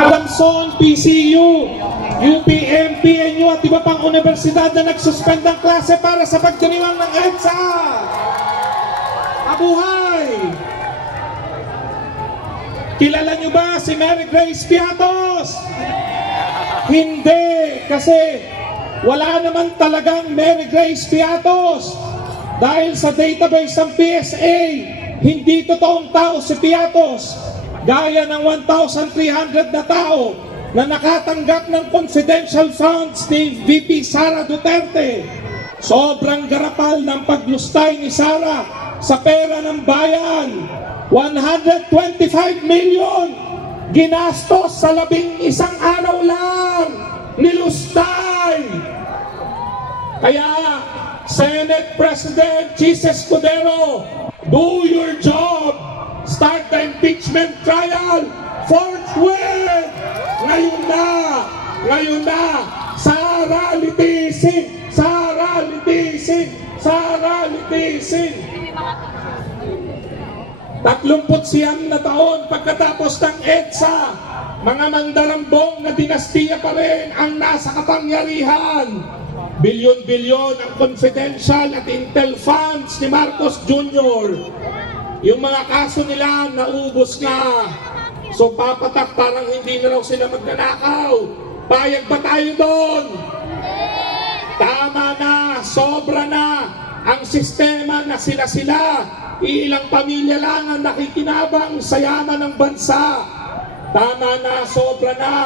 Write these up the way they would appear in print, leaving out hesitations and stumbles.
Adamson, PCU, UPM, PNU at iba pang universidad na nagsuspend ng klase para sa pagdiriwang ng EDSA. Mabuhay! Kilala nyo ba si Mary Grace Piatos? Hindi, kasi wala naman talagang Mary Grace Piatos. Dahil sa database ng PSA, hindi totoong tao si Piatos. Gaya ng 1,300 na tao na nakatanggap ng confidential funds ni VP Sara Duterte. Sobrang garapal ng paglustay ni Sara sa pera ng bayan. 125 million ginastos sa 11 araw lang. Nilustay. Kaya Senate President Chis Escudero, do your job. Start the impeachment trial forthwith. Ngayon na. Sara litisin. 39 na taon pagkatapos ng EDSA, mga mandarambong na dinastiya pa rin ang nasa kapangyarihan. Bilyon-bilyon ang confidential at intel funds ni Marcos Jr. Yung mga kaso nila naubos na. So papatak parang hindi na raw sila magnanakaw. Payag ba tayo doon? Tama na, sobra na ang sistema na sila-sila. Ilang pamilya lang ang nakikinabang sa yaman ng bansa. Tama na, sobra na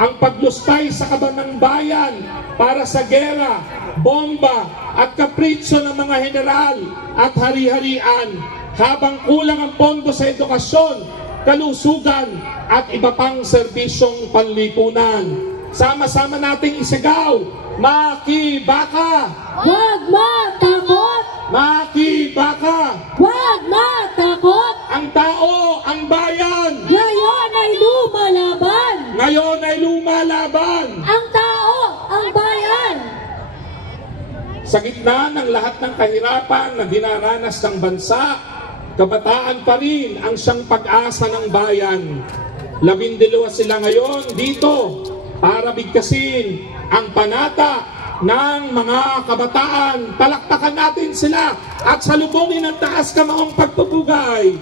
ang paglustay sa kaban ng bayan para sa gera, bomba at kapritsyo ng mga general at hari-harian, habang kulang ang pondo sa edukasyon, kalusugan at iba pang serbisyong panlipunan. Sama-sama nating isigaw, Makibaka! Huwag matakot! Makibaka! Huwag matakot! Ang tao, ang bayan! Ngayon ay lumalaban! Ngayon ay lumalaban! Ang tao, ang bayan! Sa gitna ng lahat ng kahirapan na dinaranas ng bansa, kabataan pa rin ang siyang pag-asa ng bayan. 12 sila ngayon dito para bigkasin ang panata ng mga kabataan. Palakpakan natin sila at salubungin ang taas kamaong pagpupugay.